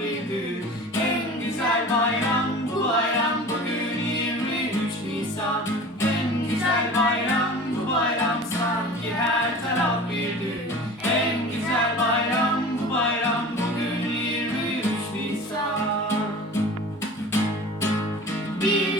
büyüdü En güzel bayram bu bayram. Bugün 23 Nisan. En güzel bayram bu bayram. Sanki her taraf bir En güzel bayram bu bayram. Bugün 23 Nisan. Bir